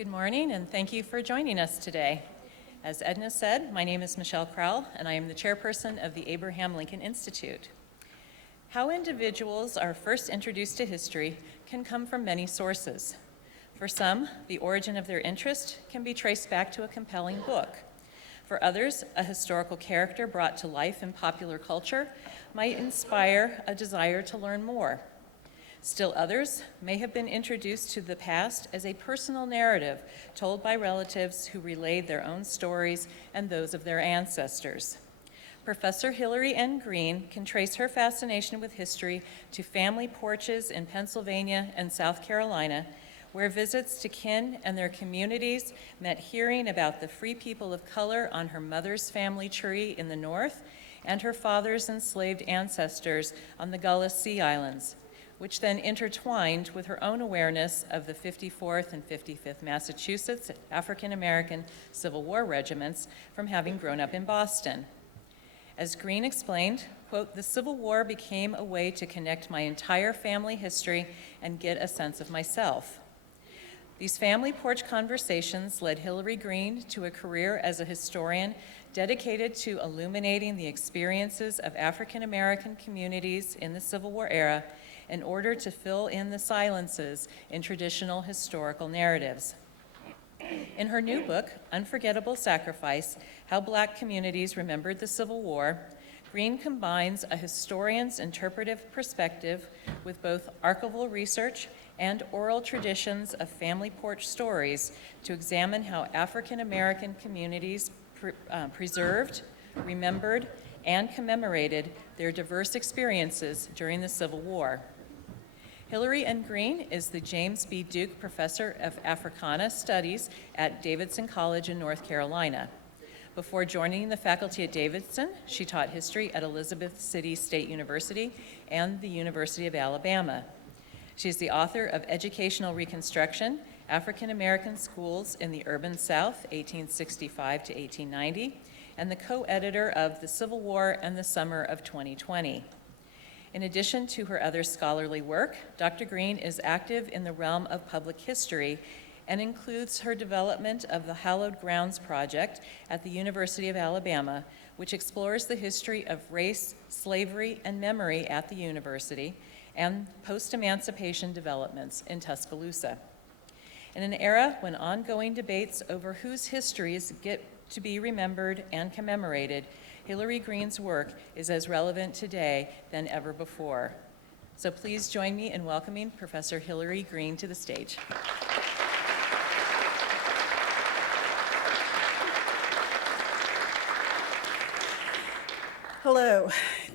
Good morning, and thank you for joining us today. As Edna said, my name is Michelle Crowell, and I am the chairperson of the Abraham Lincoln Institute. How individuals are first introduced to history can come from many sources. For some, the origin of their interest can be traced back to a compelling book. For others, a historical character brought to life in popular culture might inspire a desire to learn more. Still others may have been introduced to the past as a personal narrative told by relatives who relayed their own stories and those of their ancestors. Professor Hilary Green can trace her fascination with history to family porches in Pennsylvania and South Carolina, where visits to kin and their communities meant hearing about the free people of color on her mother's family tree in the north and her father's enslaved ancestors on the Gullah Sea Islands, which then intertwined with her own awareness of the 54th and 55th Massachusetts African American Civil War regiments from having grown up in Boston. As Green explained, quote, "The Civil War became a way to connect my entire family history and get a sense of myself." These family porch conversations led Hilary Green to a career as a historian dedicated to illuminating the experiences of African American communities in the Civil War era in order to fill in the silences in traditional historical narratives. In her new book, Unforgettable Sacrifice, How Black Communities Remembered the Civil War, Green combines a historian's interpretive perspective with both archival research and oral traditions of family porch stories to examine how African American communities preserved, remembered, and commemorated their diverse experiences during the Civil War. Hilary Green is the James B. Duke Professor of Africana Studies at Davidson College in North Carolina. Before joining the faculty at Davidson, she taught history at Elizabeth City State University and the University of Alabama. She is the author of Educational Reconstruction, African American Schools in the Urban South, 1865 to 1890, and the co-editor of The Civil War and the Summer of 2020. In addition to her other scholarly work, Dr. Green is active in the realm of public history and includes her development of the Hallowed Grounds Project at the University of Alabama, which explores the history of race, slavery, and memory at the university and post-emancipation developments in Tuscaloosa. In an era when ongoing debates over whose histories get to be remembered and commemorated, Hilary Green's work is as relevant today than ever before. So please join me in welcoming Professor Hilary Green to the stage. Hello,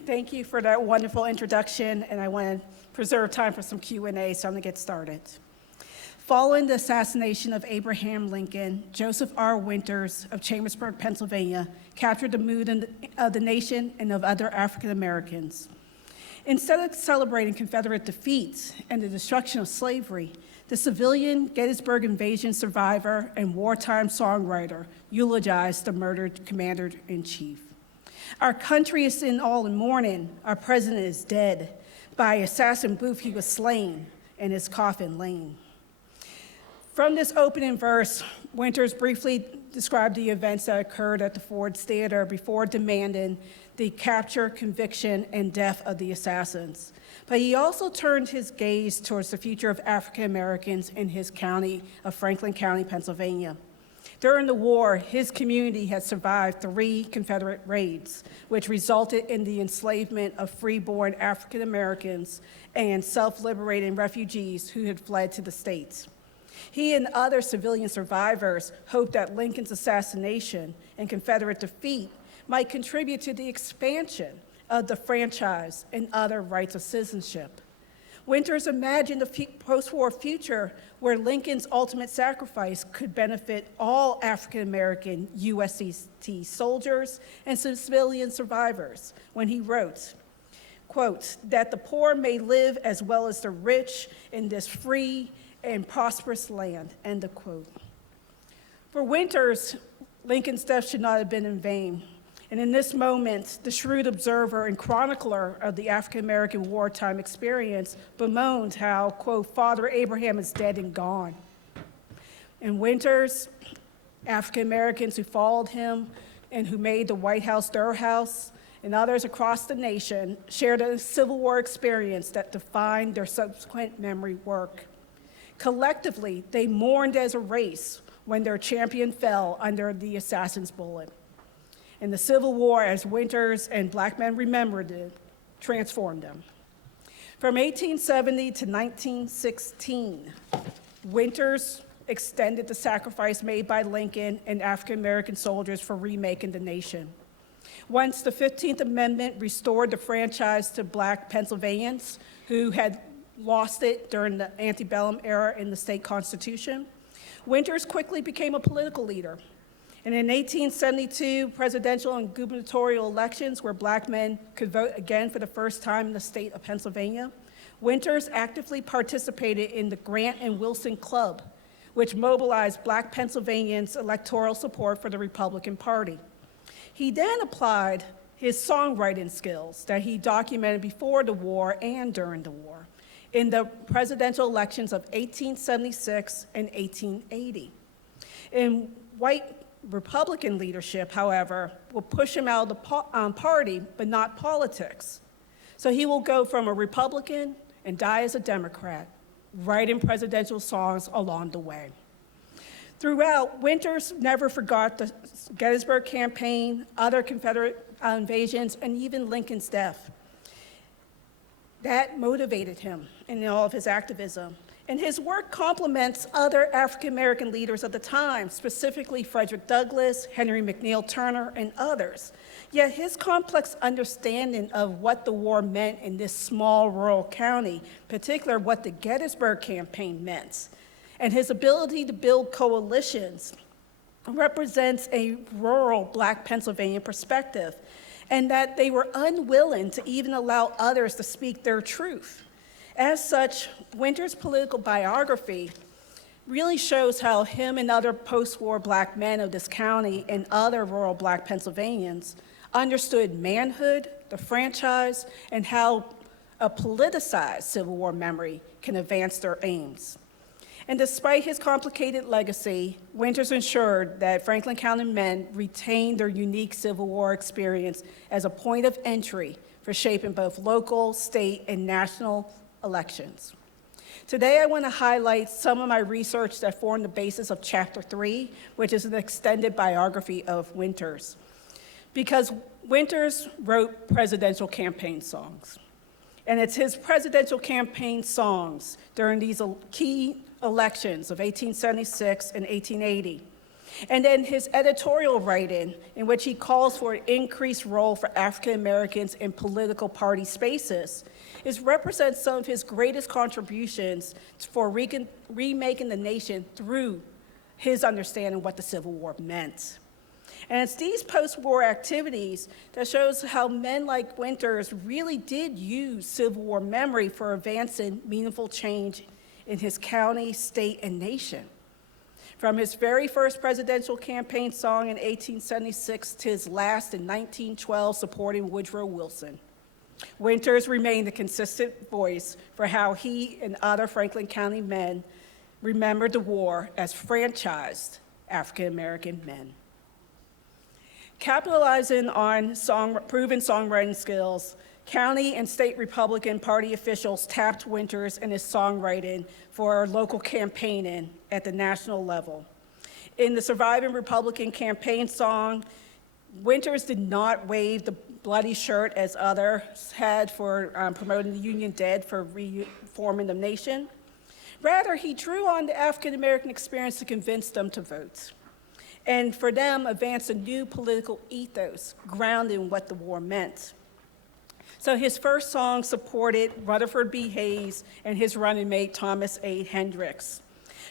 thank you for that wonderful introduction, and I want to preserve time for some Q&A, so I'm gonna get started. Following the assassination of Abraham Lincoln, Joseph R. Winters of Chambersburg, Pennsylvania, captured the mood of the nation and of other African Americans. Instead of celebrating Confederate defeats and the destruction of slavery, the civilian Gettysburg invasion survivor and wartime songwriter eulogized the murdered commander-in-chief. Our country is all in mourning. Our president is dead. By assassin Booth, he was slain, and his coffin lain. From this opening verse, Winters briefly described the events that occurred at the Ford's Theater before demanding the capture, conviction, and death of the assassins. But he also turned his gaze towards the future of African Americans in his county of Franklin County, Pennsylvania. During the war, his community had survived 3 Confederate raids, which resulted in the enslavement of freeborn African Americans and self-liberating refugees who had fled to the States. He and other civilian survivors hoped that Lincoln's assassination and Confederate defeat might contribute to the expansion of the franchise and other rights of citizenship. Winters imagined a post-war future where Lincoln's ultimate sacrifice could benefit all African-American USCT soldiers and civilian survivors when he wrote, quote, "that the poor may live as well as the rich in this free and prosperous land," end of quote. For Winters, Lincoln's death should not have been in vain. And in this moment, the shrewd observer and chronicler of the African-American wartime experience bemoaned how, quote, "Father Abraham is dead and gone." In Winters, African Americans who followed him and who made the White House their house, and others across the nation shared a Civil War experience that defined their subsequent memory work. Collectively, they mourned as a race when their champion fell under the assassin's bullet. And the Civil War, as Winters and Black men remembered it, transformed them. From 1870 to 1916, Winters extended the sacrifice made by Lincoln and African American soldiers for remaking the nation. Once the 15th Amendment restored the franchise to Black Pennsylvanians who had lost it during the antebellum era in the state constitution, Winters quickly became a political leader. And in 1872 presidential and gubernatorial elections where Black men could vote again for the first time in the state of Pennsylvania, Winters actively participated in the Grant and Wilson Club, which mobilized Black Pennsylvanians' electoral support for the Republican Party. He then applied his songwriting skills that he documented before the war and during the war in the presidential elections of 1876 and 1880. In white Republican leadership, however, will push him out of the party, but not politics. So he will go from a Republican and die as a Democrat, writing presidential songs along the way. Throughout, Winters never forgot the Gettysburg Campaign, other Confederate invasions, and even Lincoln's death. That motivated him in all of his activism. And his work complements other African-American leaders of the time, specifically Frederick Douglass, Henry McNeill Turner, and others. Yet his complex understanding of what the war meant in this small rural county, particularly what the Gettysburg Campaign meant, and his ability to build coalitions represents a rural Black Pennsylvania perspective, and that they were unwilling to even allow others to speak their truth. As such, Winters' political biography really shows how him and other post-war Black men of this county and other rural Black Pennsylvanians understood manhood, the franchise, and how a politicized Civil War memory can advance their aims. And despite his complicated legacy, Winters ensured that Franklin County men retained their unique Civil War experience as a point of entry for shaping both local, state, and national elections. Today, I want to highlight some of my research that formed the basis of Chapter 3, which is an extended biography of Winters. Because Winters wrote presidential campaign songs. And it's his presidential campaign songs during these key elections of 1876 and 1880. And then his editorial writing, in which he calls for an increased role for African Americans in political party spaces, represents some of his greatest contributions for remaking the nation through his understanding of what the Civil War meant. And it's these post-war activities that shows how men like Winters really did use Civil War memory for advancing meaningful change in his county, state, and nation. From his very first presidential campaign song in 1876 to his last in 1912 supporting Woodrow Wilson, Winters remained a consistent voice for how he and other Franklin County men remembered the war as franchised African-American men. Capitalizing on proven songwriting skills, county and state Republican Party officials tapped Winters and his songwriting for local campaigning at the national level. In the surviving Republican campaign song, Winters did not wave the bloody shirt as others had for promoting the Union dead for reforming the nation. Rather, he drew on the African-American experience to convince them to vote, and for them, advance a new political ethos grounded in what the war meant. So his first song supported Rutherford B. Hayes and his running mate, Thomas A. Hendricks.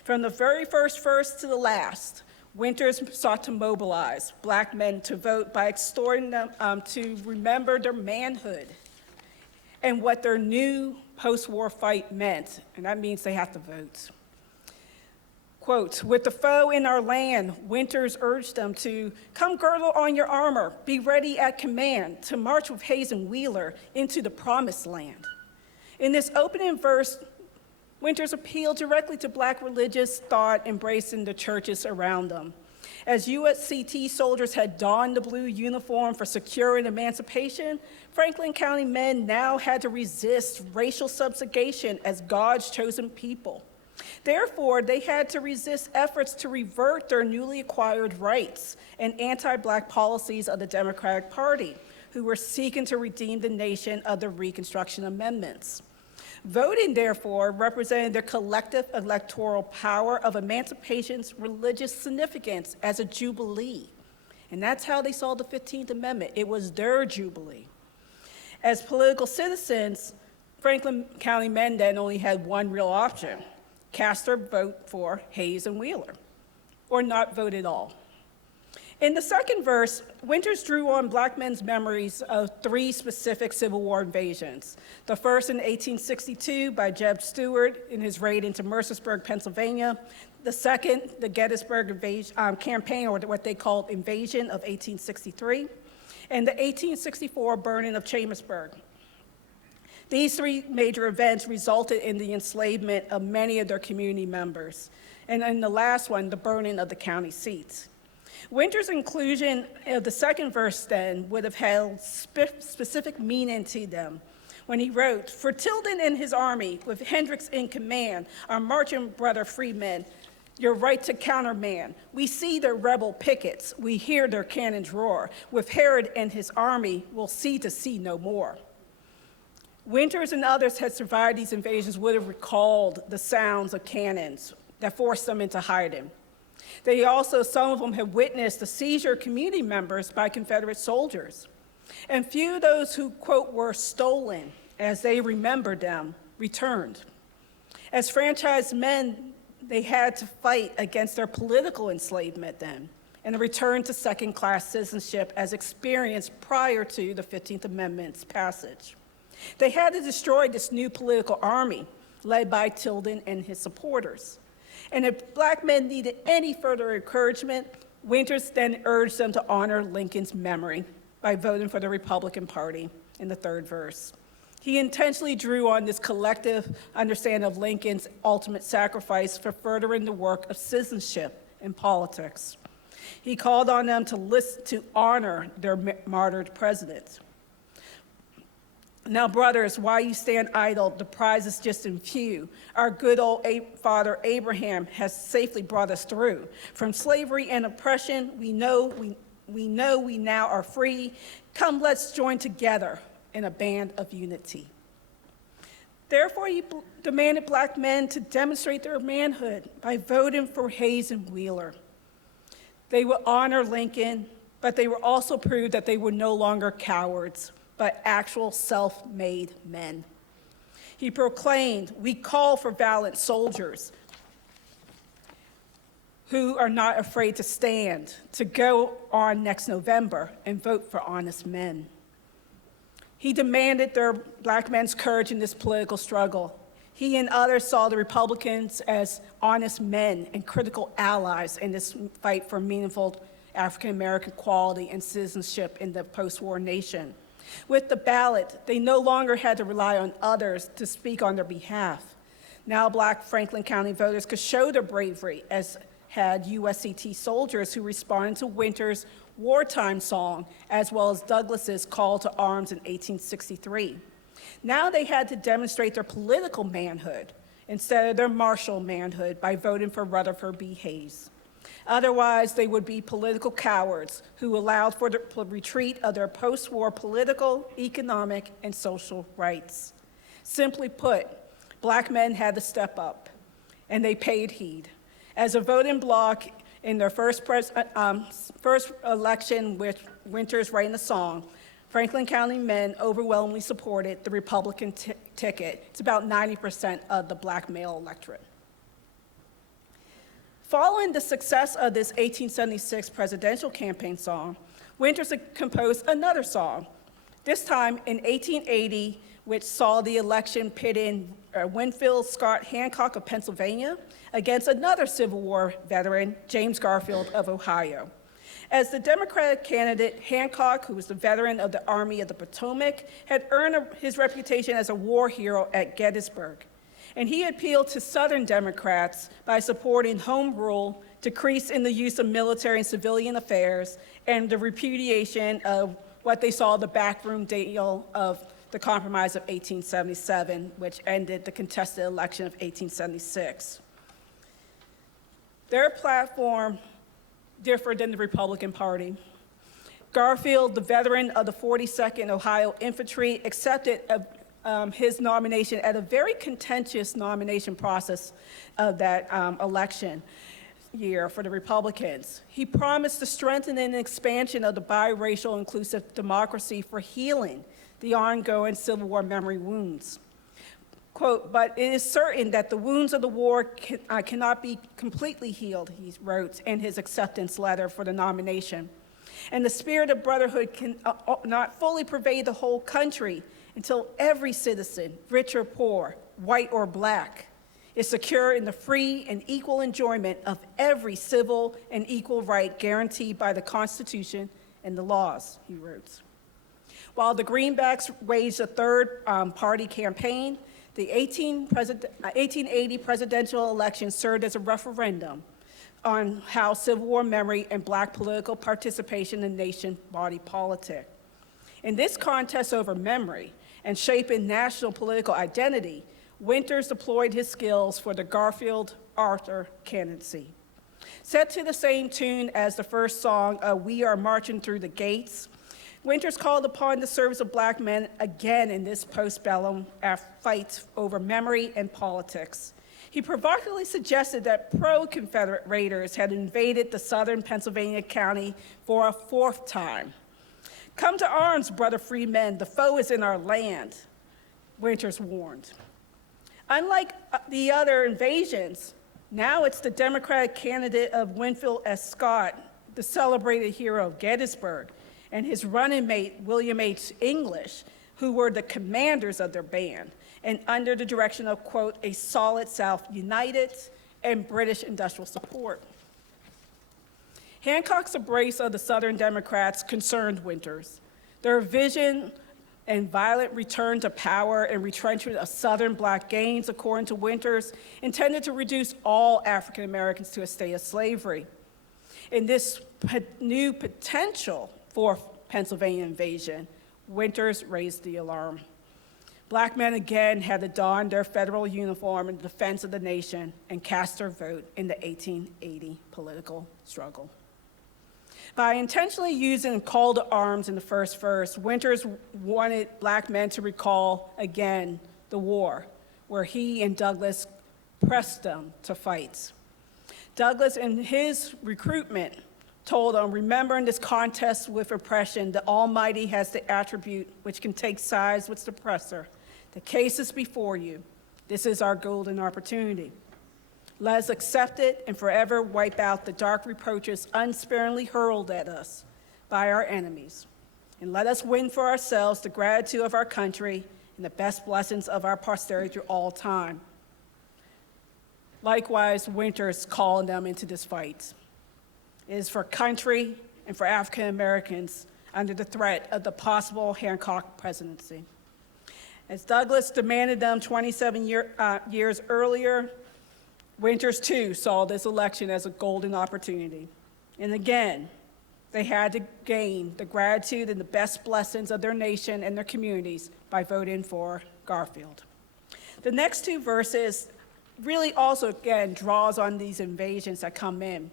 From the very first verse to the last, Winters sought to mobilize Black men to vote by exhorting them to remember their manhood and what their new post-war fight meant, and that means they have to vote. Quote, with the foe in our land, Winters urged them to come girdle on your armor, be ready at command to march with Hayes and Wheeler into the promised land. In this opening verse, Winters appealed directly to Black religious thought embraced in the churches around them. As USCT soldiers had donned the blue uniform for secure and emancipation, Franklin County men now had to resist racial subjugation as God's chosen people. Therefore, they had to resist efforts to revert their newly acquired rights and anti-Black policies of the Democratic Party, who were seeking to redeem the nation of the Reconstruction Amendments. Voting, therefore, represented their collective electoral power of emancipation's religious significance as a jubilee. And that's how they saw the 15th Amendment. It was their jubilee. As political citizens, Franklin County men then only had one real option: cast their vote for Hayes and Wheeler, or not vote at all. In the second verse, Winters drew on Black men's memories of three specific Civil War invasions. The first in 1862 by Jeb Stuart in his raid into Mercersburg, Pennsylvania. The second, the Gettysburg campaign, or what they called invasion of 1863. And the 1864 burning of Chambersburg. These three major events resulted in the enslavement of many of their community members. And in the last one, the burning of the county seats. Winters' inclusion of the second verse then would have held specific meaning to them when he wrote, "For Tilden and his army, with Hendricks in command, our marching brother freemen, your right to countermand. We see their rebel pickets, we hear their cannons roar. With Herod and his army, we'll see to see no more." Winters and others had survived these invasions would have recalled the sounds of cannons that forced them into hiding. They also, some of them had witnessed the seizure of community members by Confederate soldiers. And few of those who, quote, were stolen, as they remembered them, returned. As franchised men, they had to fight against their political enslavement then, and a return to second-class citizenship as experienced prior to the 15th Amendment's passage. They had to destroy this new political army led by Tilden and his supporters. And if Black men needed any further encouragement, Winters then urged them to honor Lincoln's memory by voting for the Republican Party in the third verse. He intentionally drew on this collective understanding of Lincoln's ultimate sacrifice for furthering the work of citizenship in politics. He called on them to honor their martyred president. "Now, brothers, why you stand idle? The prize is just in few. Our good old father Abraham has safely brought us through. From slavery and oppression, we know we now are free. Come, let's join together in a band of unity." Therefore, he demanded Black men to demonstrate their manhood by voting for Hayes and Wheeler. They would honor Lincoln, but they would also prove that they were no longer cowards, but actual self-made men. He proclaimed, "We call for valiant soldiers who are not afraid to stand, to go on next November and vote for honest men." He demanded their Black men's courage in this political struggle. He and others saw the Republicans as honest men and critical allies in this fight for meaningful African-American equality and citizenship in the post-war nation. With the ballot, they no longer had to rely on others to speak on their behalf. Now Black Franklin County voters could show their bravery, as had USCT soldiers who responded to Winters' wartime song, as well as Douglas's call to arms in 1863. Now they had to demonstrate their political manhood instead of their martial manhood by voting for Rutherford B. Hayes. Otherwise, they would be political cowards who allowed for the retreat of their post-war political, economic, and social rights. Simply put, Black men had to step up, and they paid heed. As a voting bloc in their first election with Winters writing the song, Franklin County men overwhelmingly supported the Republican ticket. It's about 90% of the Black male electorate. Following the success of this 1876 presidential campaign song, Winters composed another song, this time in 1880, which saw the election pitting Winfield Scott Hancock of Pennsylvania against another Civil War veteran, James Garfield of Ohio. As the Democratic candidate, Hancock, who was the veteran of the Army of the Potomac, had earned his reputation as a war hero at Gettysburg. And he appealed to Southern Democrats by supporting home rule, decrease in the use of military and civilian affairs, and the repudiation of what they saw the backroom deal of the Compromise of 1877, which ended the contested election of 1876. Their platform differed than the Republican Party. Garfield, the veteran of the 42nd Ohio Infantry, accepted his nomination at a very contentious nomination process of that election year for the Republicans. He promised the strengthening and expansion of the biracial inclusive democracy for healing the ongoing Civil War memory wounds. Quote, "But it is certain that the wounds of the war cannot be completely healed," he wrote in his acceptance letter for the nomination. "And the spirit of brotherhood can not fully pervade the whole country until every citizen, rich or poor, white or black, is secure in the free and equal enjoyment of every civil and equal right guaranteed by the Constitution and the laws," he wrote. While the Greenbacks waged a third party campaign, the 1880 presidential election served as a referendum on how Civil War memory and Black political participation in nation body politic. In this contest over memory and shaping national political identity, Winters deployed his skills for the Garfield-Arthur candidacy. Set to the same tune as the first song, "We Are Marching Through the Gates," Winters called upon the service of Black men again in this postbellum fight over memory and politics. He provocatively suggested that pro-Confederate raiders had invaded the southern Pennsylvania county for a fourth time. "Come to arms, brother free men, the foe is in our land," Winters warned. Unlike the other invasions, now it's the Democratic candidate of Winfield S. Scott, the celebrated hero of Gettysburg, and his running mate, William H. English, who were the commanders of their band, and under the direction of, quote, "a solid South united and British industrial support." Hancock's embrace of the Southern Democrats concerned Winters. Their vision and violent return to power and retrenchment of Southern Black gains, according to Winters, intended to reduce all African Americans to a state of slavery. In this new potential for Pennsylvania invasion, Winters raised the alarm. Black men again had to don their federal uniform in defense of the nation and cast their vote in the 1880 political struggle. By intentionally using call to arms in the first verse, Winters wanted Black men to recall again the war, where he and Douglass pressed them to fight. Douglass, in his recruitment, told them, "Remember in this contest with oppression, the Almighty has the attribute which can take sides with the oppressor. The case is before you. This is our golden opportunity. Let us accept it and forever wipe out the dark reproaches unsparingly hurled at us by our enemies. And let us win for ourselves the gratitude of our country and the best blessings of our posterity through all time." Likewise, Winters called them into this fight. It is for country and for African Americans under the threat of the possible Hancock presidency. As Douglass demanded them 27 years earlier, Winters too saw this election as a golden opportunity. And again, they had to gain the gratitude and the best blessings of their nation and their communities by voting for Garfield. The next two verses really also, again, draws on these invasions that come in.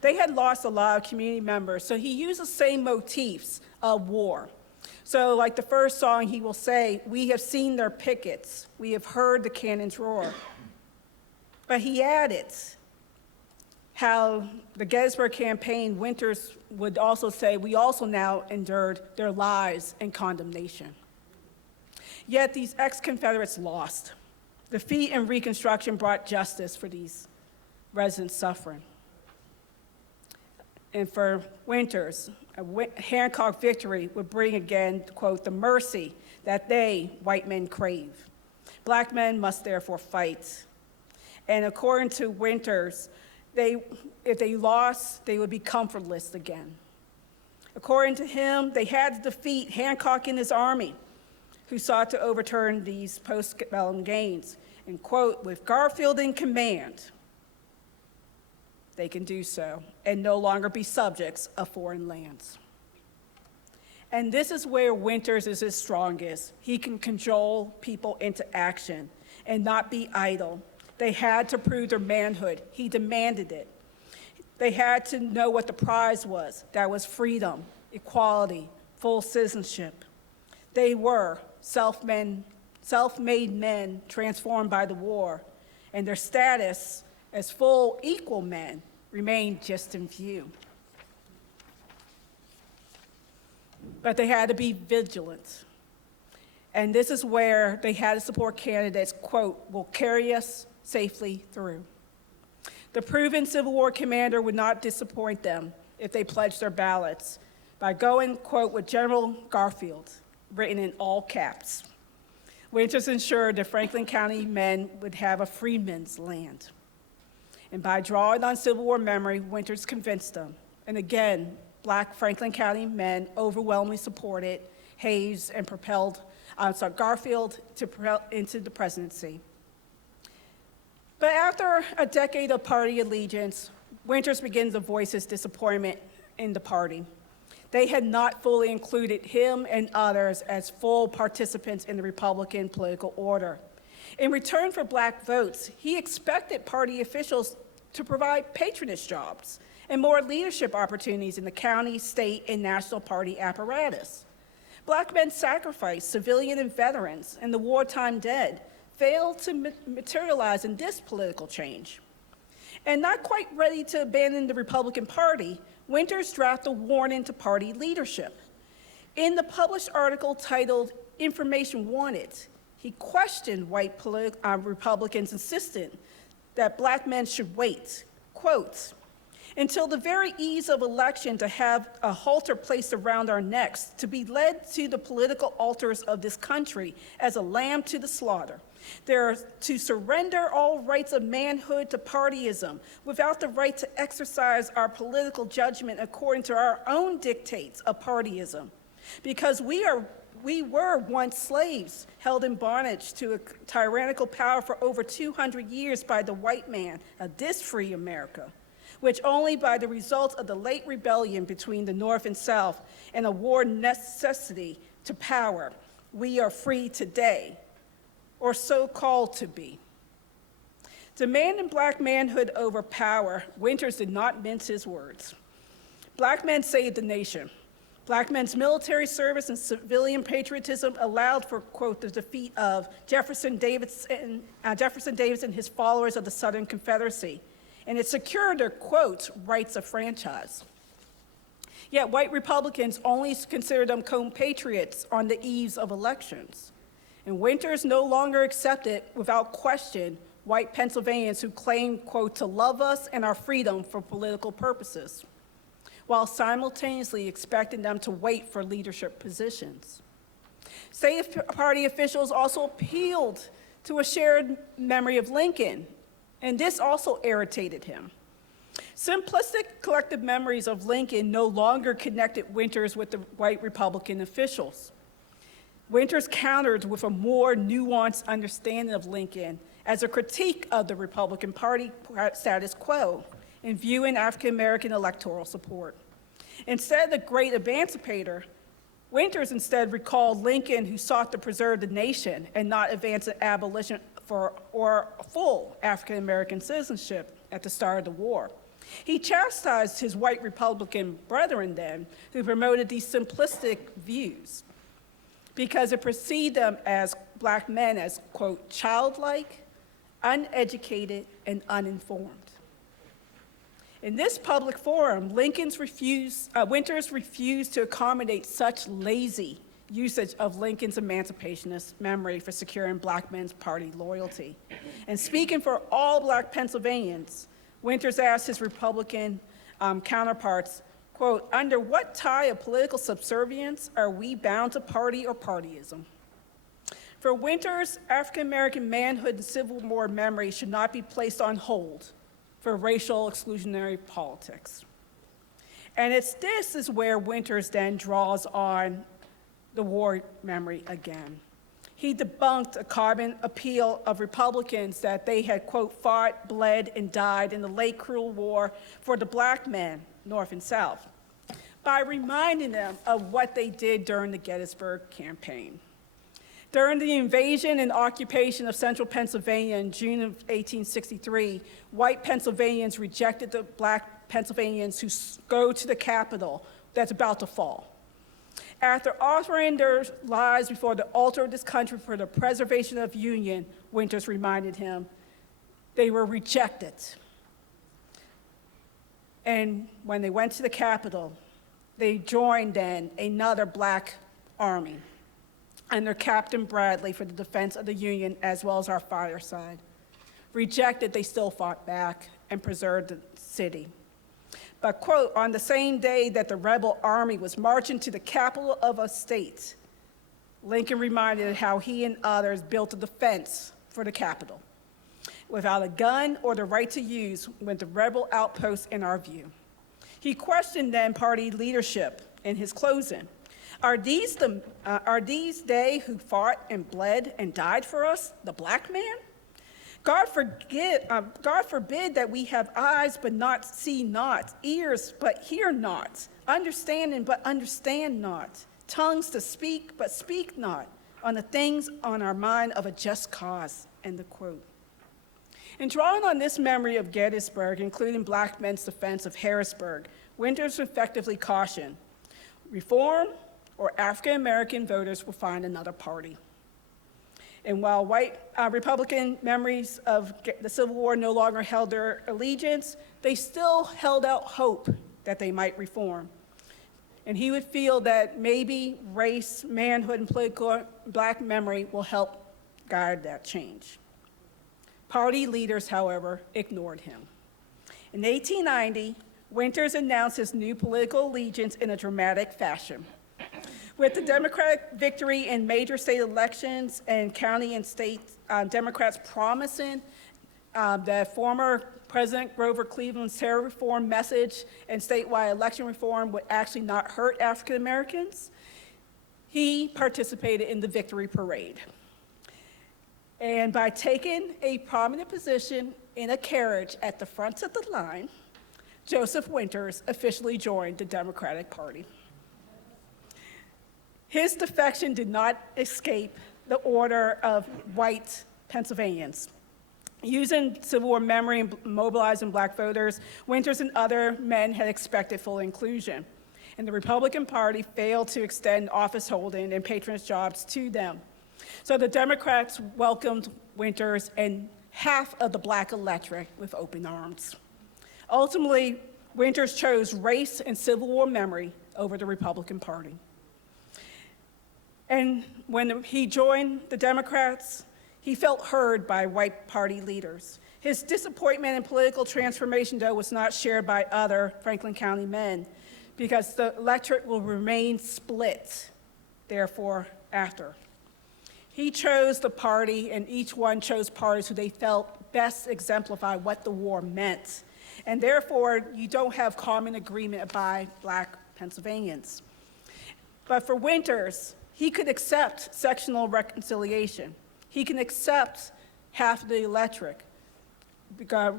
They had lost a lot of community members, so he used the same motifs of war. So like the first song, he will say, "We have seen their pickets, we have heard the cannons roar." But he added how the Gettysburg campaign, Winters would also say, "We also now endured their lies and condemnation." Yet these ex-Confederates lost. Defeat and Reconstruction brought justice for these residents suffering. And for Winters, a Hancock victory would bring again, quote, "the mercy that they, white men, crave. Black men must therefore fight." And according to Winters, if they lost, they would be comfortless again. According to him, they had to defeat Hancock and his army, who sought to overturn these postbellum gains. And quote, with Garfield in command, they can do so and no longer be subjects of foreign lands. And this is where Winters is his strongest. He can cajole people into action and not be idle. They had to prove their manhood. He demanded it. They had to know what the prize was. That was freedom, equality, full citizenship. They were self-made men transformed by the war, and their status as full equal men remained just in view. But they had to be vigilant. And this is where they had to support candidates, quote, will carry us safely through. The proven Civil War commander would not disappoint them if they pledged their ballots by going, quote, with General Garfield, written in all caps. Winters ensured that Franklin County men would have a freedman's land. And by drawing on Civil War memory, Winters convinced them. And again, Black Franklin County men overwhelmingly supported Hayes and Garfield into the presidency. But after a decade of party allegiance, Winters begins to voice his disappointment in the party. They had not fully included him and others as full participants in the Republican political order. In return for Black votes, he expected party officials to provide patronage jobs and more leadership opportunities in the county, state, and national party apparatus. Black men sacrificed, civilian and veterans, and the wartime dead failed to materialize in this political change. And not quite ready to abandon the Republican Party, Winters drafted a warning to party leadership. In the published article titled Information Wanted, he questioned white Republicans' insisting that Black men should wait, quote, until the very eve of election to have a halter placed around our necks, to be led to the political altars of this country as a lamb to the slaughter. They're to surrender all rights of manhood to partyism without the right to exercise our political judgment according to our own dictates of partyism. Because we were once slaves held in bondage to a tyrannical power for over 200 years by the white man of this free America, which only by the result of the late rebellion between the North and South and a war necessity to power, we are free today, or so called to be. Demanding Black manhood over power, Winters did not mince his words. Black men saved the nation. Black men's military service and civilian patriotism allowed for, quote, the defeat of Jefferson Davis and his followers of the Southern Confederacy, and it secured their, quote, rights of franchise. Yet white Republicans only considered them compatriots on the eves of elections. And Winters no longer accepted, without question, white Pennsylvanians who claimed, quote, to love us and our freedom for political purposes, while simultaneously expecting them to wait for leadership positions. State party officials also appealed to a shared memory of Lincoln, and this also irritated him. Simplistic collective memories of Lincoln no longer connected Winters with the white Republican officials. Winters countered with a more nuanced understanding of Lincoln as a critique of the Republican Party status quo in viewing African-American electoral support. Instead of the great emancipator, Winters instead recalled Lincoln, who sought to preserve the nation and not advance an abolition or full African-American citizenship at the start of the war. He chastised his white Republican brethren then, who promoted these simplistic views, because it perceived them as Black men as, quote, childlike, uneducated, and uninformed. In this public forum, Winters refused to accommodate such lazy usage of Lincoln's emancipationist memory for securing Black men's party loyalty. And speaking for all Black Pennsylvanians, Winters asked his Republican counterparts, quote, under what tie of political subservience are we bound to party or partyism? For Winters, African-American manhood and Civil War memory should not be placed on hold for racial exclusionary politics. And this is where Winters then draws on the war memory again. He debunked a carbon appeal of Republicans that they had, quote, fought, bled, and died in the late cruel war for the black men, North and South, by reminding them of what they did during the Gettysburg Campaign. During the invasion and occupation of central Pennsylvania in June of 1863, white Pennsylvanians rejected the black Pennsylvanians who go to the Capitol that's about to fall. After offering their lives before the altar of this country for the preservation of Union, Winters reminded him, they were rejected. And when they went to the Capitol, they joined then another black army under Captain Bradley for the defense of the Union as well as our fireside. Rejected, they still fought back and preserved the city. But, quote, on the same day that the rebel army was marching to the capital of a state, Lincoln reminded how he and others built a defense for the capital without a gun or the right to use when the rebel outposts in our view. He questioned then party leadership in his closing. Are these they who fought and bled and died for us, the black man? God forbid that we have eyes but not see not, ears but hear not, understanding but understand not, tongues to speak but speak not, on the things on our mind of a just cause, end of quote. In drawing on this memory of Gettysburg, including black men's defense of Harrisburg, Winters effectively cautioned, reform or African American voters will find another party. And while white Republican memories of the Civil War no longer held their allegiance, they still held out hope that they might reform. And he would feel that maybe race, manhood, and political black memory will help guide that change. Party leaders, however, ignored him. In 1890, Winters announced his new political allegiance in a dramatic fashion. With the Democratic victory in major state elections and county and state Democrats promising that former President Grover Cleveland's terror reform message and statewide election reform would actually not hurt African Americans, he participated in the victory parade. And by taking a prominent position in a carriage at the front of the line, Joseph Winters officially joined the Democratic Party. His defection did not escape the order of white Pennsylvanians. Using Civil War memory and mobilizing black voters, Winters and other men had expected full inclusion, and the Republican Party failed to extend office holding and patronage jobs to them. So the Democrats welcomed Winters and half of the black electorate with open arms. Ultimately, Winters chose race and Civil War memory over the Republican Party. And when he joined the Democrats, he felt heard by white party leaders. His disappointment in political transformation, though, was not shared by other Franklin County men, because the electorate will remain split, therefore, after. He chose the party, and each one chose parties who they felt best exemplify what the war meant. And therefore, you don't have common agreement by black Pennsylvanians. But for Winters, he could accept sectional reconciliation. He can accept half the electorate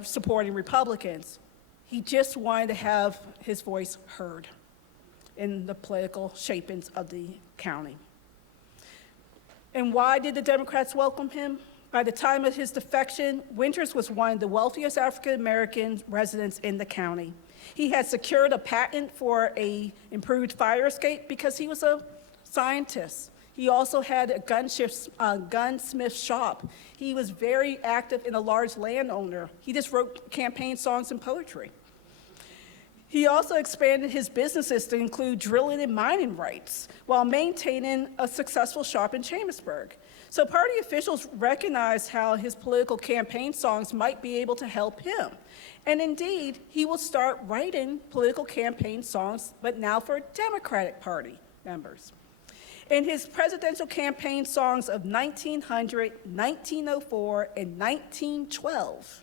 supporting Republicans. He just wanted to have his voice heard in the political shapings of the county. And why did the Democrats welcome him? By the time of his defection, Winters was one of the wealthiest African-American residents in the county. He had secured a patent for an improved fire escape because he was a scientist. He also had a gunsmith shop. He was very active and a large landowner. He just wrote campaign songs and poetry. He also expanded his businesses to include drilling and mining rights while maintaining a successful shop in Chambersburg. So party officials recognized how his political campaign songs might be able to help him. And indeed, he will start writing political campaign songs, but now for Democratic Party members. In his presidential campaign songs of 1900, 1904, and 1912,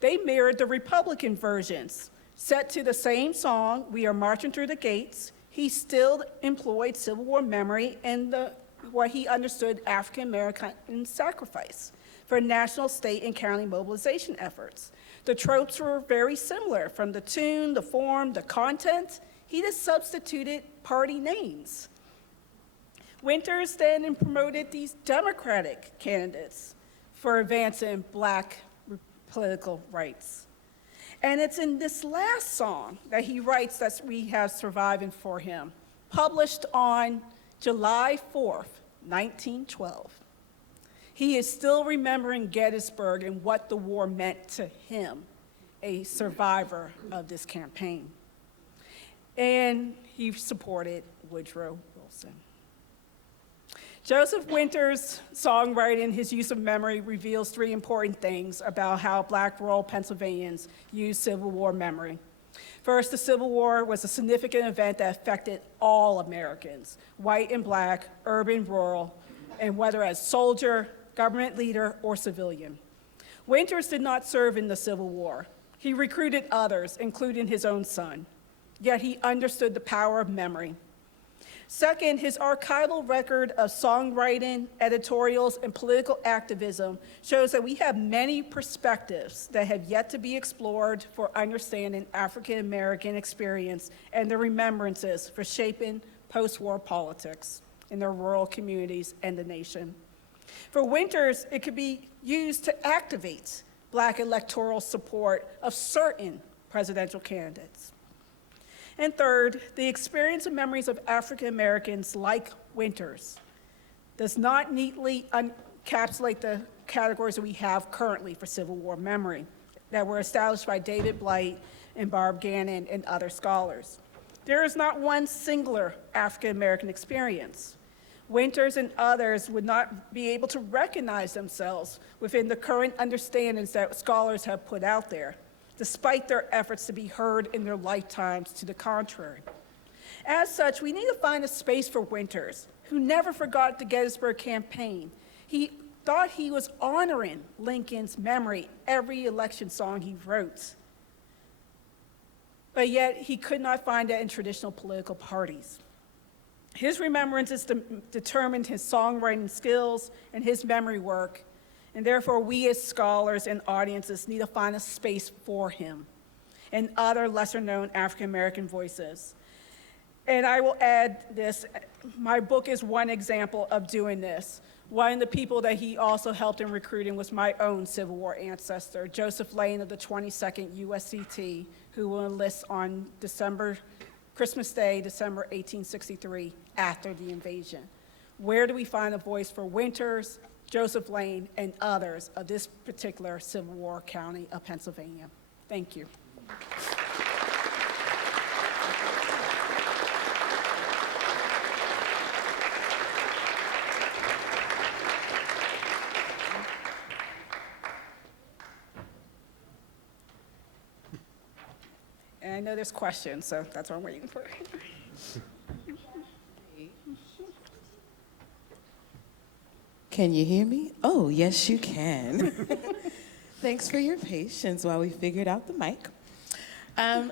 they mirrored the Republican versions. Set to the same song, "We Are Marching Through the Gates," he still employed Civil War memory and the what he understood African American sacrifice for national, state, and county mobilization efforts. The tropes were very similar, from the tune, the form, the content. He just substituted party names. Winters then promoted these Democratic candidates for advancing Black political rights. And it's in this last song that he writes that we have surviving for him, published on July 4th, 1912. He is still remembering Gettysburg and what the war meant to him, a survivor of this campaign. And he supported Woodrow Wilson. Joseph Winters' songwriting, his use of memory, reveals three important things about how Black rural Pennsylvanians use Civil War memory. First, the Civil War was a significant event that affected all Americans, white and Black, urban, rural, and whether as soldier, government leader, or civilian. Winters did not serve in the Civil War. He recruited others, including his own son, yet he understood the power of memory. Second, his archival record of songwriting, editorials, and political activism shows that we have many perspectives that have yet to be explored for understanding African American experience and the remembrances for shaping post-war politics in their rural communities and the nation. For Winters, it could be used to activate Black electoral support of certain presidential candidates. And third, the experience and memories of African Americans like Winters does not neatly encapsulate the categories that we have currently for Civil War memory that were established by David Blight and Barb Gannon and other scholars. There is not one singular African American experience. Winters and others would not be able to recognize themselves within the current understandings that scholars have put out there, despite their efforts to be heard in their lifetimes to the contrary. As such, we need to find a space for Winters, who never forgot the Gettysburg campaign. He thought he was honoring Lincoln's memory every election song he wrote. But yet, he could not find that in traditional political parties. His remembrances determined his songwriting skills and his memory work, and therefore we as scholars and audiences need to find a space for him and other lesser-known African-American voices. And I will add this, my book is one example of doing this. One of the people that he also helped in recruiting was my own Civil War ancestor, Joseph Lane of the 22nd USCT, who will enlist on Christmas Day, December 1863, after the invasion. Where do we find a voice for Winters, Joseph Lane, and others of this particular Civil War county of Pennsylvania? Thank you. And I know there's questions, so that's what I'm waiting for. Can you hear me? Oh, yes, you can. Thanks for your patience while we figured out the mic.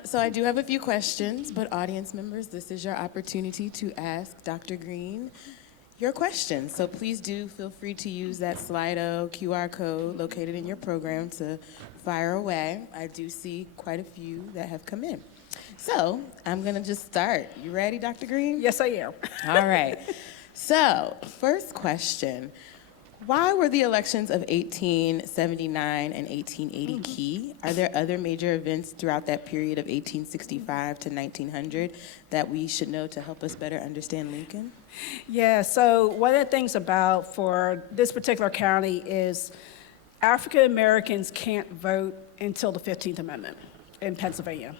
So I do have a few questions, but audience members, this is your opportunity to ask Dr. Green your questions. So please do feel free to use that Slido QR code located in your program to fire away. I do see quite a few that have come in. So I'm gonna just start. You ready, Dr. Green? Yes, I am. All right. So first question. Why were the elections of 1879 and 1880 key? Are there other major events throughout that period of 1865 to 1900 that we should know to help us better understand Lincoln? Yeah, so one of the things about for this particular county is African Americans can't vote until the 15th Amendment in Pennsylvania.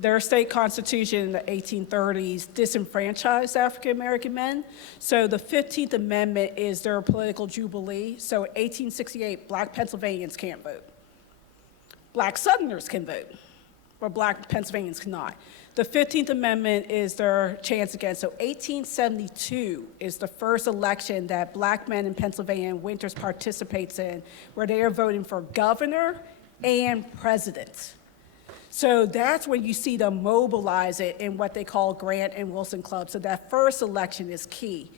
Their state constitution in the 1830s disenfranchised African American men, so the 15th Amendment is their political jubilee. So in 1868, Black Pennsylvanians can't vote. Black Southerners can vote, but Black Pennsylvanians cannot. The 15th Amendment is their chance again. So 1872 is the first election that Black men in Pennsylvania and Winters participates in, where they are voting for governor and president. So that's when you see them mobilize it in what they call Grant and Wilson Club. So that first election is key.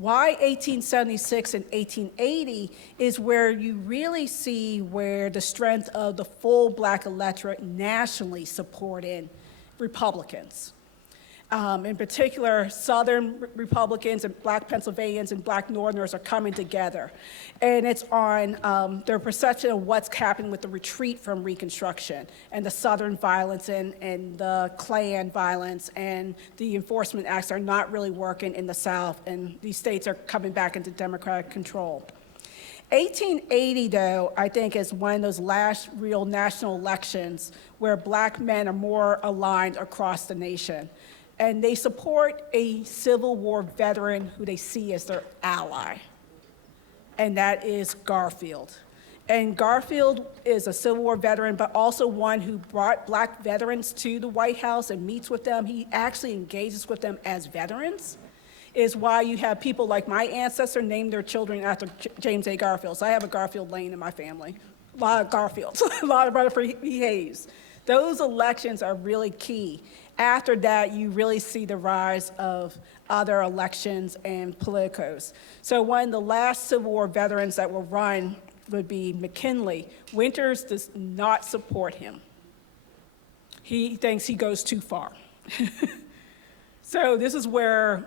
Why 1876 and 1880 is where you really see where the strength of the full black electorate nationally supported Republicans. In particular, Southern Republicans and Black Pennsylvanians and Black Northerners are coming together. And it's on their perception of what's happening with the retreat from Reconstruction and the Southern violence and the Klan violence and the enforcement acts are not really working in the South, and these states are coming back into Democratic control. 1880, though, I think is one of those last real national elections where Black men are more aligned across the nation. And they support a Civil War veteran who they see as their ally, and that is Garfield. And Garfield is a Civil War veteran, but also one who brought Black veterans to the White House and meets with them. He actually engages with them as veterans, is why you have people like my ancestor name their children after James A. Garfield. So I have a Garfield Lane in my family, a lot of Garfields, a lot of Rutherford B. Hayes. Those elections are really key. After that, you really see the rise of other elections and politicos. So one of the last Civil War veterans that will run would be McKinley. Winters does not support him. He thinks he goes too far. So this is where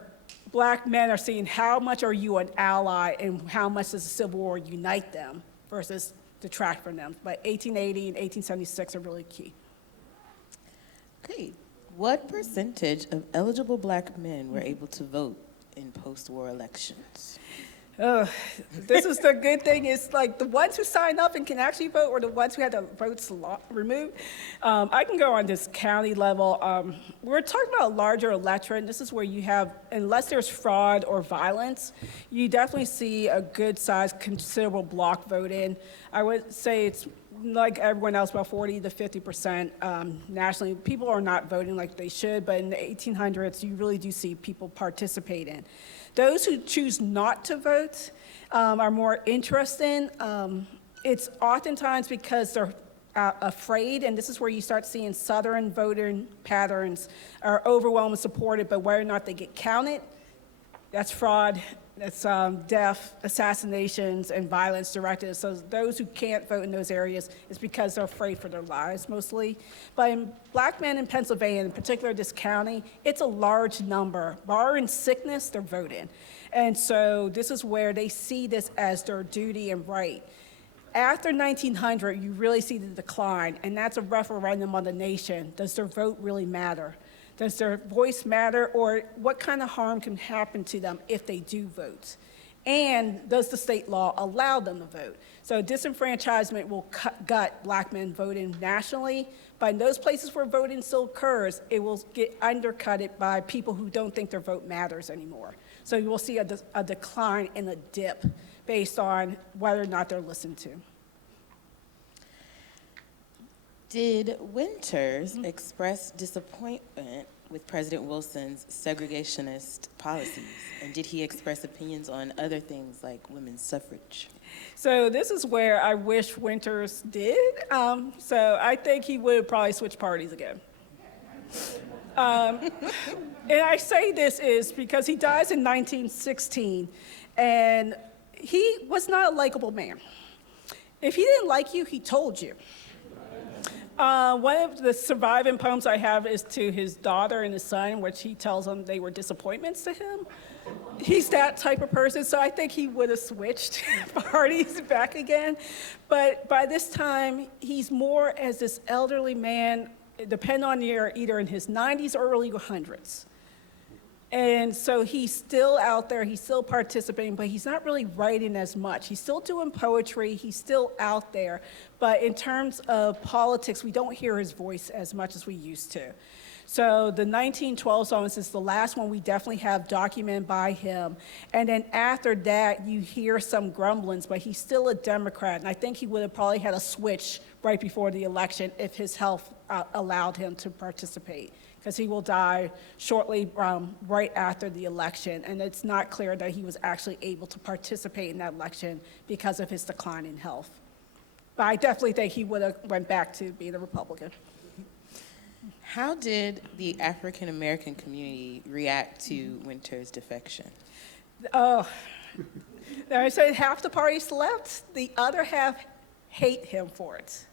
Black men are seeing how much are you an ally and how much does the Civil War unite them versus detract from them. But 1880 and 1876 are really key. Great. What percentage of eligible Black men were able to vote in post-war elections? Oh, this is the good thing is like the ones who sign up and can actually vote or the ones who had the votes removed. I can go on this county level. We're talking about a larger electorate. And this is where you have, unless there's fraud or violence, you definitely see a good sized considerable block vote in. I would say it's like everyone else, about 40 to 50% nationally. People are not voting like they should, but in the 1800s, you really do see people participating. Those who choose not to vote are more interesting. It's oftentimes because they're afraid, and this is where you start seeing Southern voting patterns are overwhelmingly supported, but whether or not they get counted, that's fraud. That's death, assassinations, and violence directed. So those who can't vote in those areas is because they're afraid for their lives mostly. But in Black men in Pennsylvania, in particular this county, it's a large number. Barring sickness, they're voting. And so this is where they see this as their duty and right. After 1900, you really see the decline, and that's a referendum on the nation. Does their vote really matter? Does their voice matter, or what kind of harm can happen to them if they do vote? And does the state law allow them to vote? So disenfranchisement will gut Black men voting nationally, but in those places where voting still occurs, it will get undercutted by people who don't think their vote matters anymore. So you will see a decline in a dip based on whether or not they're listened to. Did Winters express disappointment with President Wilson's segregationist policies? And did he express opinions on other things like women's suffrage? So this is where I wish Winters did. So I think he would probably switch parties again. And I say this is because he dies in 1916, and he was not a likable man. If he didn't like you, he told you. One of the surviving poems I have is to his daughter and his son, which he tells them they were disappointments to him. He's that type of person, so I think he would have switched parties back again. But by this time, he's more as this elderly man, depending on year, either in his 90s or early 100s. And so he's still out there, he's still participating, but he's not really writing as much. He's still doing poetry, he's still out there. But in terms of politics, we don't hear his voice as much as we used to. So the 1912 songs is the last one we definitely have documented by him. And then after that, you hear some grumblings, but he's still a Democrat. And I think he would have probably had a switch right before the election if his health allowed him to participate, because he will die shortly right after the election. And it's not clear that he was actually able to participate in that election because of his decline in health. But I definitely think he would have went back to being a Republican. How did the African American community react to Winters' defection? Oh, I say half the party's left, the other half hate him for it.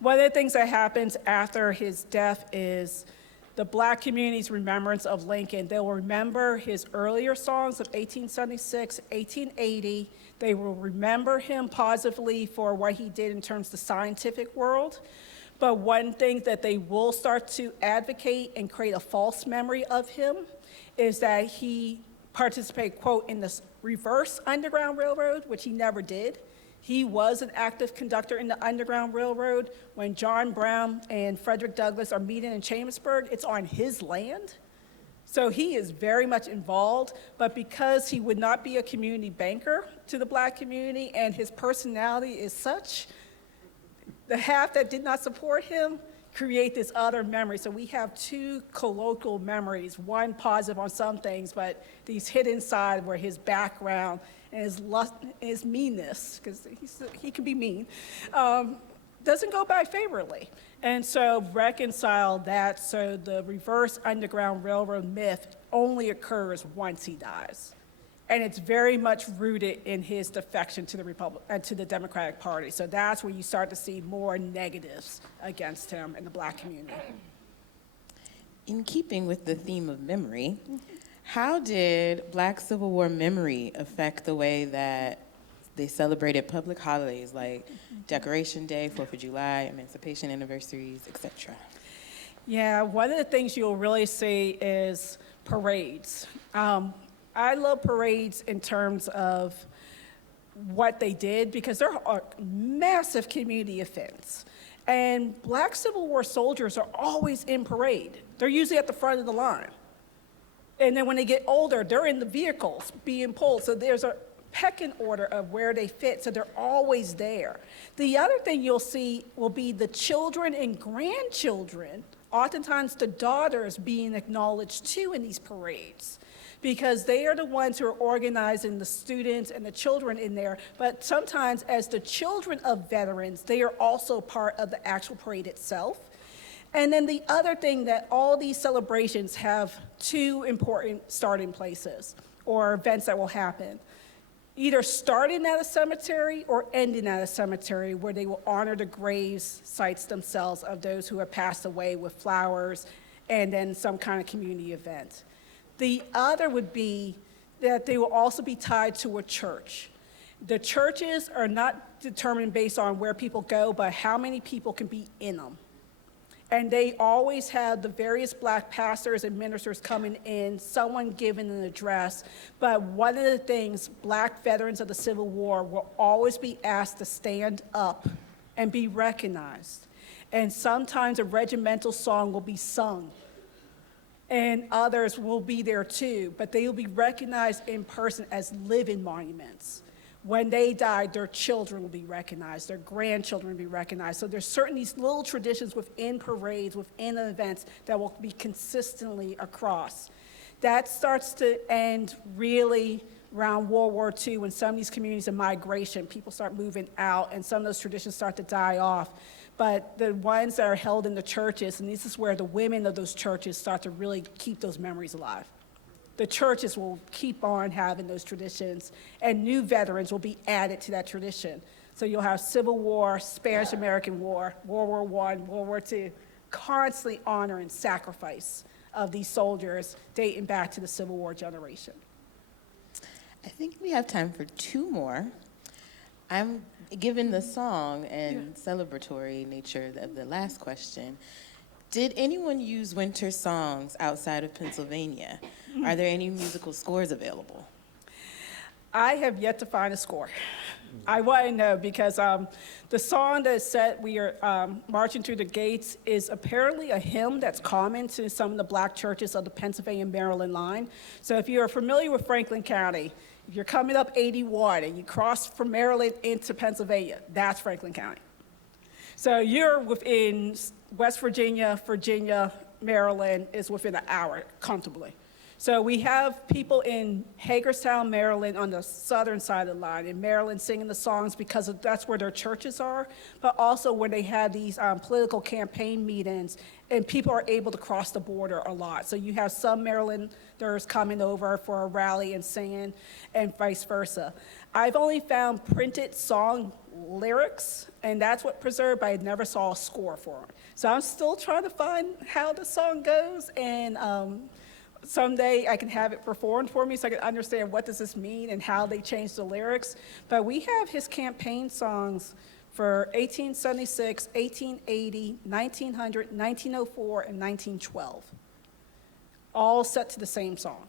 One of the things that happens after his death is the Black community's remembrance of Lincoln. They'll remember his earlier songs of 1876, 1880. They will remember him positively for what he did in terms of the scientific world. But one thing that they will start to advocate and create a false memory of him is that he participated, quote, in this reverse Underground Railroad, which he never did. He was an active conductor in the Underground Railroad. When John Brown and Frederick Douglass are meeting in Chambersburg, it's on his land. So he is very much involved, but because he would not be a community banker to the Black community and his personality is such, the half that did not support him create this other memory. So we have two colloquial memories, one positive on some things, but these hidden side where his background and his lust, his meanness, because he can be mean, doesn't go by favorably. And so reconcile that so the reverse Underground Railroad myth only occurs once he dies. And it's very much rooted in his defection to the Democratic Party. So that's where you start to see more negatives against him in the Black community. In keeping with the theme of memory, how did Black Civil War memory affect the way that they celebrated public holidays like Decoration Day, 4th of July, Emancipation anniversaries, etc.? Yeah, one of the things you'll really see is parades. I love parades in terms of what they did because they're massive community events. And Black Civil War soldiers are always in parade. They're usually at the front of the line. And then when they get older, they're in the vehicles being pulled. So there's a pecking order of where they fit, so they're always there. The other thing you'll see will be the children and grandchildren, oftentimes the daughters being acknowledged too in these parades, because they are the ones who are organizing the students and the children in there. But sometimes as the children of veterans, they are also part of the actual parade itself. And then the other thing that all these celebrations have two important starting places or events that will happen. Either starting at a cemetery or ending at a cemetery where they will honor the graves sites themselves of those who have passed away with flowers and then some kind of community event. The other would be that they will also be tied to a church. The churches are not determined based on where people go, but how many people can be in them. And they always have the various Black pastors and ministers coming in, someone giving an address. But one of the things, Black veterans of the Civil War will always be asked to stand up and be recognized. And sometimes a regimental song will be sung. And others will be there too, but they will be recognized in person as living monuments. When they die, their children will be recognized, their grandchildren will be recognized. So there's certain these little traditions within parades, within events that will be consistently across. That starts to end really around World War II when some of these communities of migration, people start moving out and some of those traditions start to die off. But the ones that are held in the churches, and this is where the women of those churches start to really keep those memories alive. The churches will keep on having those traditions, and new veterans will be added to that tradition. So you'll have Civil War, Spanish-American War, World War I, World War II, constantly honoring sacrifice of these soldiers dating back to the Civil War generation. I think we have time for two more. Given the song and celebratory nature of the last question, did anyone use winter songs outside of Pennsylvania? Are there any musical scores available? I have yet to find a score. I want to know because the song that said we are marching through the gates is apparently a hymn that's common to some of the Black churches of the Pennsylvania-Maryland line. So if you're familiar with Franklin County, if you're coming up 81 and you cross from Maryland into Pennsylvania, that's Franklin County. So you're within West Virginia, Maryland is within an hour comfortably. So we have people in Hagerstown, Maryland, on the southern side of the line, in Maryland, singing the songs because that's where their churches are, but also where they have these political campaign meetings, and people are able to cross the border a lot. So you have some Marylanders coming over for a rally and singing, and vice versa. I've only found printed song lyrics, and that's what preserved, but I never saw a score for them. So I'm still trying to find how the song goes, and someday I can have it performed for me so I can understand what does this mean and how they changed the lyrics. But we have his campaign songs for 1876, 1880, 1900, 1904, and 1912, all set to the same song.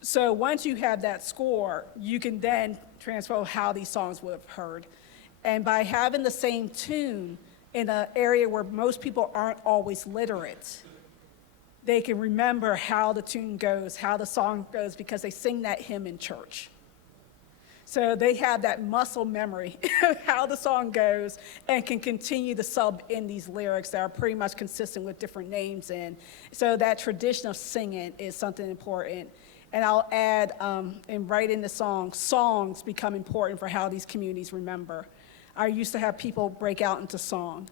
So once you have that score, you can then transfer how these songs would have heard. And by having the same tune in an area where most people aren't always literate, they can remember how the tune goes, how the song goes, because they sing that hymn in church. So they have that muscle memory of how the song goes and can continue to sub in these lyrics that are pretty much consistent with different names in. So that tradition of singing is something important. And I'll add, in writing the song, songs become important for how these communities remember. I used to have people break out into song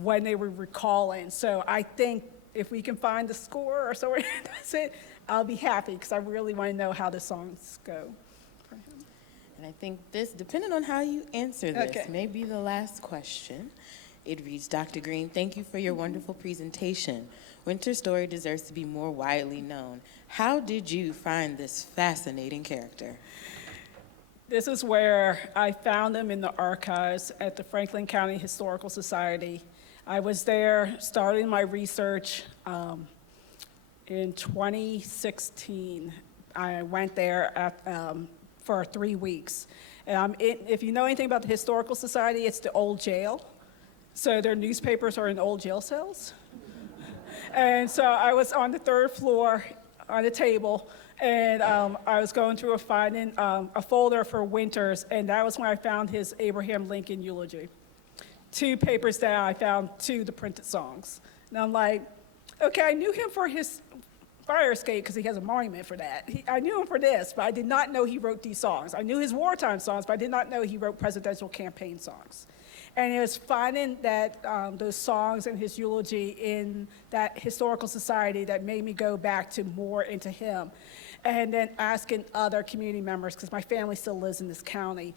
when they were recalling. So I think if we can find the score or somewhere that's it, I'll be happy because I really want to know how the songs go. And I think this, depending on how you answer this, Okay. may be the last question. It reads, Dr. Green, thank you for your wonderful presentation. Winter Story deserves to be more widely known. How did you find this fascinating character? This is where I found them in the archives at the Franklin County Historical Society. I was there starting my research in 2016. I went there for 3 weeks. And if you know anything about the Historical Society, it's the old jail. So their newspapers are in old jail cells. And so I was on the 3rd floor on the table, and I was going through finding a folder for Winters, and that was when I found his Abraham Lincoln eulogy. 2 papers down, I found 2 of the printed songs. And I'm like, okay, I knew him for his fire escape because he has a monument for that. I knew him for this, but I did not know he wrote these songs. I knew his wartime songs, but I did not know he wrote presidential campaign songs. And it was finding that those songs and his eulogy in that historical society that made me go back to more into him. And then asking other community members, because my family still lives in this county,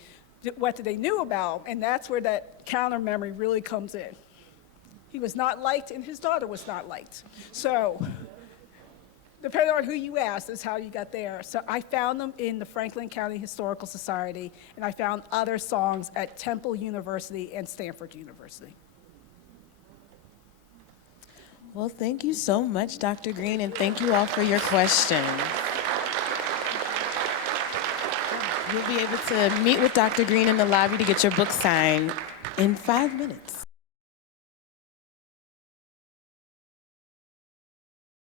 what did they knew about? And that's where that counter memory really comes in. He was not liked, and his daughter was not liked. So depending on who you ask is how you got there. So I found them in the Franklin County Historical Society, and I found other songs at Temple University and Stanford University. Well, thank you so much, Dr. Green, and thank you all for your questions. You'll be able to meet with Dr. Green in the lobby to get your book signed in 5 minutes.